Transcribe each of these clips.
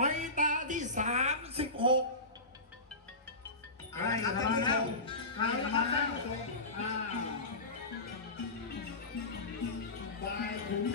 ไปตาที่สามสิบหกใกล้จะมาแล้ใกล้รับใแล้วอ่าฝ่ายถุงแ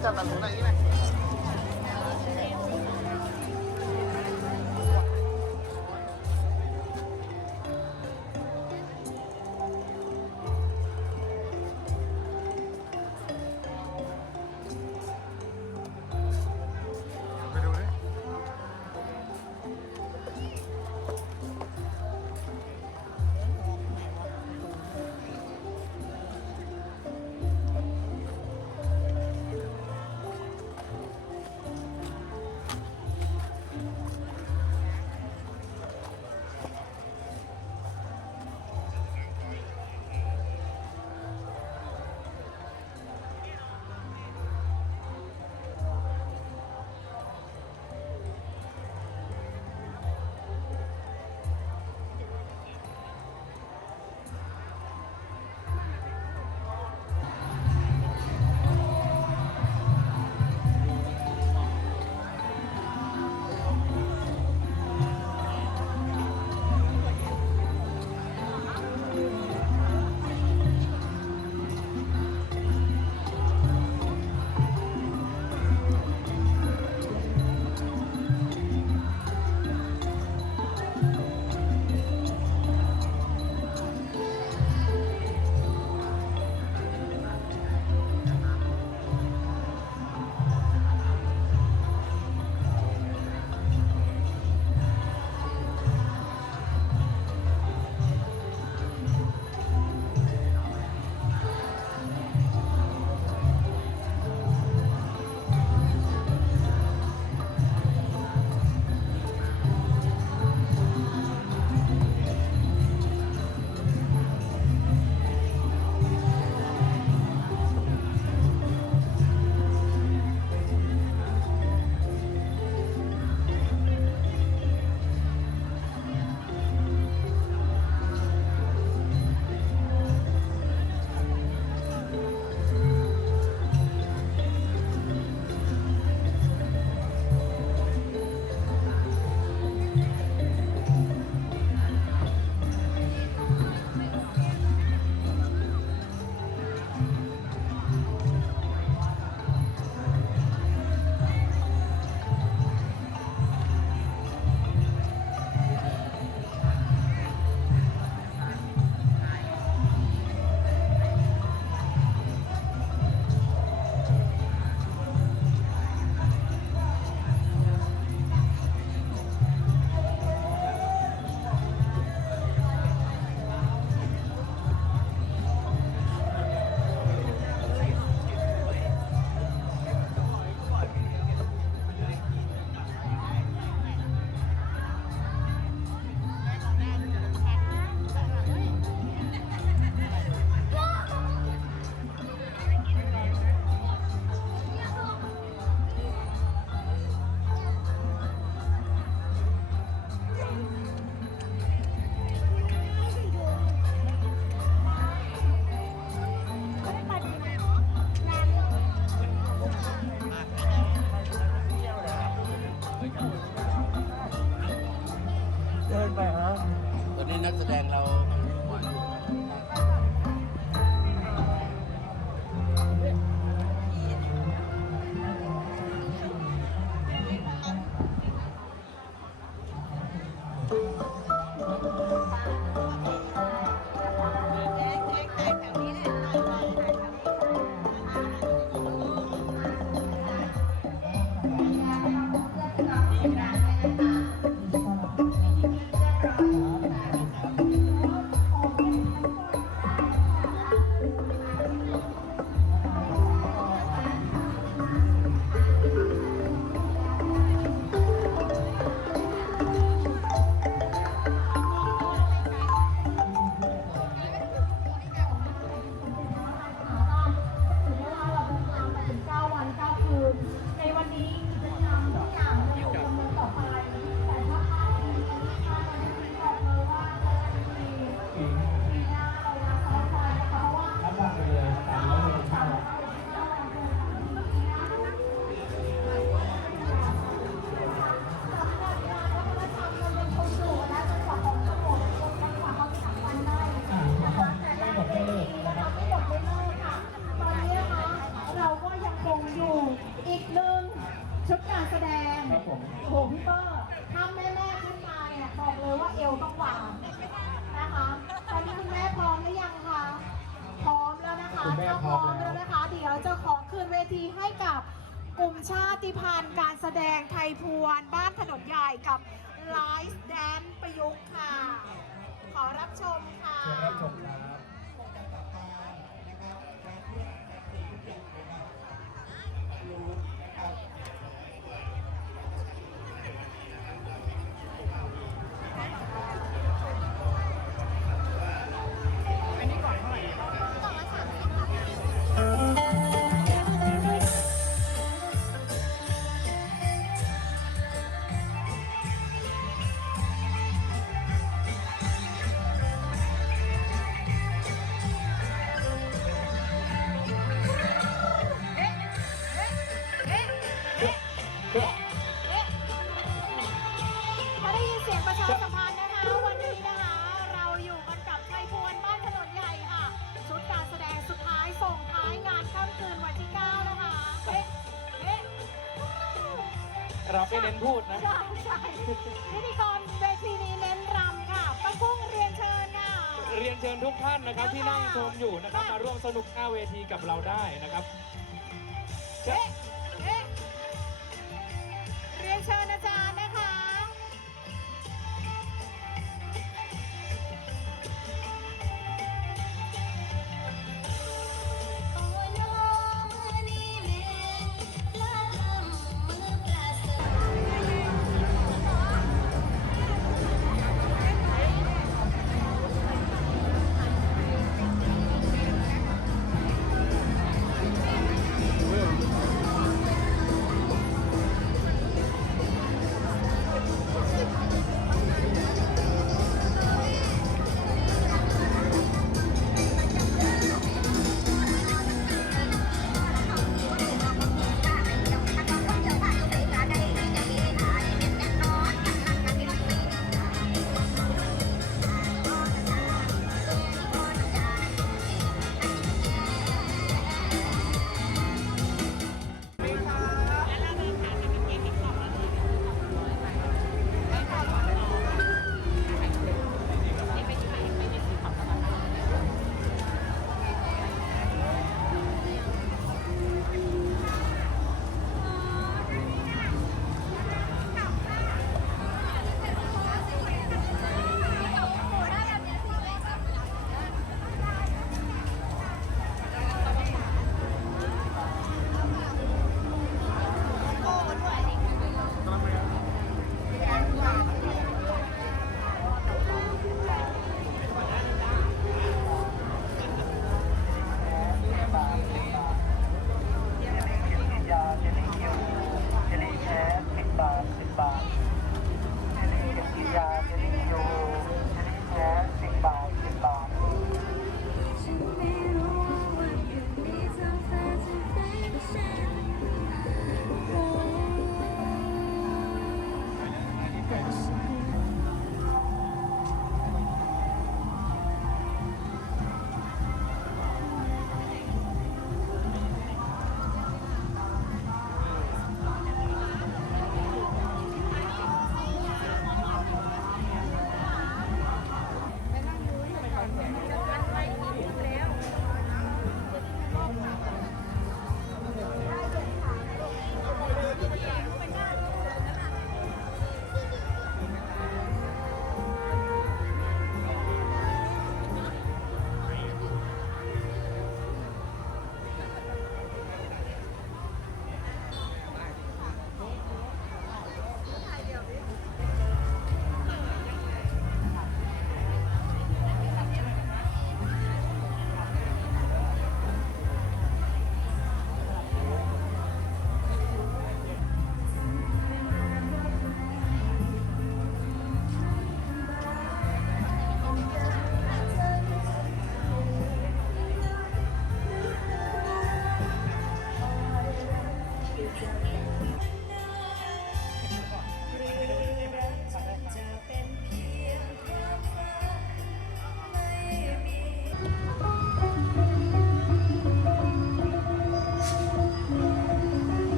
มาจับตัดถุง วันนี้นักแสดงเรา อีกหนึ่งชุดการแสดงครับผม โอ้โพี่เปอร์ถ้าแม่แม่ๆขึ้นมาเนี่ยบอกเลยว่าเอวต้องหวานนะคะตอนนี้คุณแม่พร้อมหรือยังคะพร้อมแล้วนะคะถ้าพร้อมแล้วนะคะ เดี๋ยวจะขอคืนเวทีให้กับกลุ่มชาติพันธ์การแสดงไทยพวน บ้านถนนใหญ่กับไลฟ์แดนประยุกต์ค่ะ ขอรับชมค่ะรับชมครับ ยนเชิญทุกท่านนะครับ ที่นั่งชมอยู่นะครับมาร่วมสนุกหน้าเวทีกับเราได้นะครับเอ๊ะเอ๊ะเรียนเชิญอาจารย์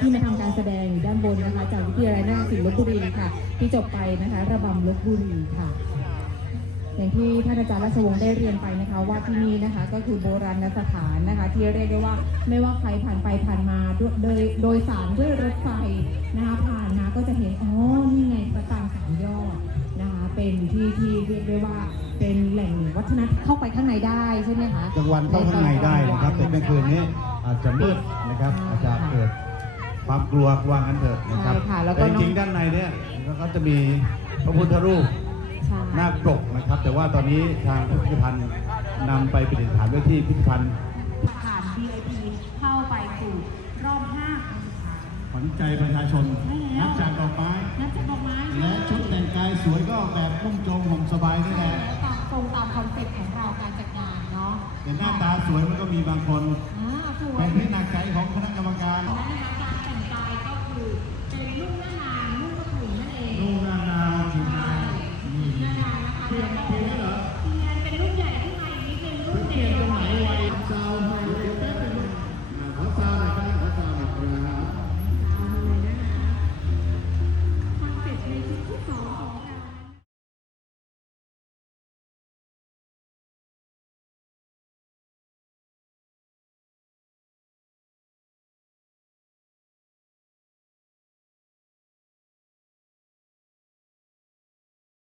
ที่มาทำการแสดงอยู่ด้านบนนะคะ จากวิทยาลัยนาฏศิลป์ลบบุรีค่ะ ที่จบไปนะคะ ระบำลบบุรีค่ะ อย่างที่ท่านอาจารย์ราชวงศ์ได้เรียนไปนะคะ ว่าที่นี่นะคะ ก็คือโบราณสถานนะคะ ที่เรียกได้ว่าไม่ว่าใครผ่านไปผ่านมาโดยโดยสารด้วยรถไฟนะคะผ่านมาก็จะเห็นอ๋อนี่ไงพระปรางสามยอดนะคะเป็นที่ที่เรียกได้ว่าเป็นแหล่งวัฒนธรรมเข้าไปข้างในได้ใช่ไหมคะกลางวันเข้าข้างในได้นะครับแต่กลางคืนนี้อาจจะมืดนะครับอาจจะเกิด ความกลัวว่างั้นเถอะนะครับใช่ค่ะแล้วก็แต่จริงๆด้านในเนี่ยก็จะมีพระพุทธรูปใช่หน้าปกนะครับ แต่ว่าตอนนี้ทางพิพิธภัณฑ์นำไปประดิษฐานไว้ที่พิพิธภัณฑ์ผ่าน VIP เข้าไปสู่รอบห้าองศาขวัญใจประชาชนใช่แล้ว นับจากดอกไม้นับจากดอกไม้และชุดแต่งกายสวยก็แบบนุ่งโจงห่มสบายนี่แหละ ตามตรงตามคอนเซ็ปต์ของเราการจัดงานเนาะแต่หน้าตาสวยมันก็มีบางคน อ่าสวเป็ยนที่หนักใจของคณะกรรมการนั้นนะคะ ลูกนาหนาวนุ่กระถุงนั่นเอง นุ่นานาฬิกานานานะคะแล้วก็